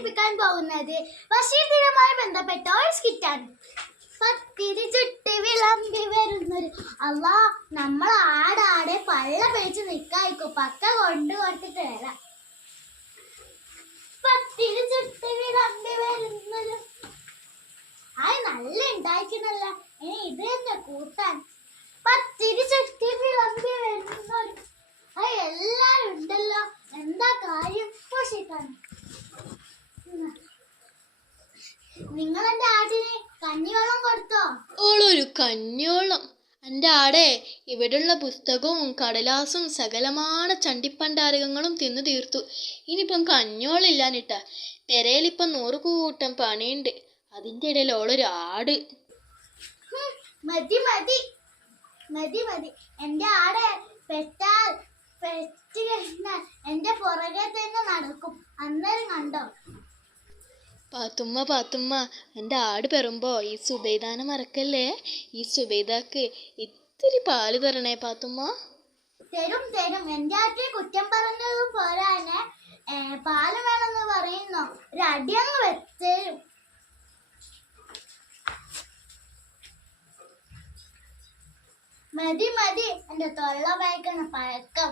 അവതരിപ്പിക്കാൻ പോകുന്നത് ബഷീർ ദിനവുമായി ബന്ധപ്പെട്ട ഒരു സ്കിറ്റാണ്. പത്തിരി ചുട്ടി വിളമ്പി വരുന്നൊരു അല്ലാ, നമ്മൾ ആടാടെ പള്ള പിടിച്ച് നിൽക്കായിക്കും, പക്ക കൊണ്ടു കൊടുത്തിട്ട് വരാം. പത്തിരി ചുട്ടി വിളമ്പി വരുന്നൊരു നല്ല ഉണ്ടായിക്കുന്നല്ല, ഇനി ഇത് തന്നെ കൂട്ടാൻ. പത്തിരി ചുട്ടി വിളമ്പി വരുന്നൊരു എല്ലാരും ഉണ്ടല്ലോ, എന്താ കാര്യം? പോഷിട്ടാണ്. നിങ്ങൾ എന്റെ ആടിന് കഞ്ഞിവെള്ളം കൊടുത്തോ? ഓളൊരു കഞ്ഞോളം. എൻ്റെ ആടെ ഇവിടെയുള്ള പുസ്തകവും കടലാസും സകലமான ചണ്ടിപ്പണ്ടാരകങ്ങളും തിന്നു തീർത്തു. ഇനിയിപ്പം കഞ്ഞോളില്ലാനിട്ട പെരയിലിപ്പം 100 കൂട്ടം പണിയുണ്ട്. അതിൻ്റെ ഇടയിൽ ഓളൊരു ആട്. മതി മതി മതി മതി. എന്റെ ആടെ പെറ്റ് കഴിഞ്ഞാൽ എന്റെ പുറകെ തന്നെ നടക്കും, അന്നേരം കണ്ടോ? പാത്തുമ്മ, എൻ്റെ ആട് പെറുമ്പോ ഈ സുബൈദാനെ മറക്കല്ലേ. ഈ സുബൈദാക്ക് ഇത്തിരി പാല് തരണേ പാത്തുമ്മ. തരും തരും. എന്റെ ആട്ടിയെ കുറ്റം പറഞ്ഞത് പോരാനെ പാല് വേണമെന്ന് പറയുന്നോ? ഒരു അടിയങ്ങ് വെച്ചേരും. മതി മതി, എന്റെ തൊള്ള വായിക്കണ പഴക്കം.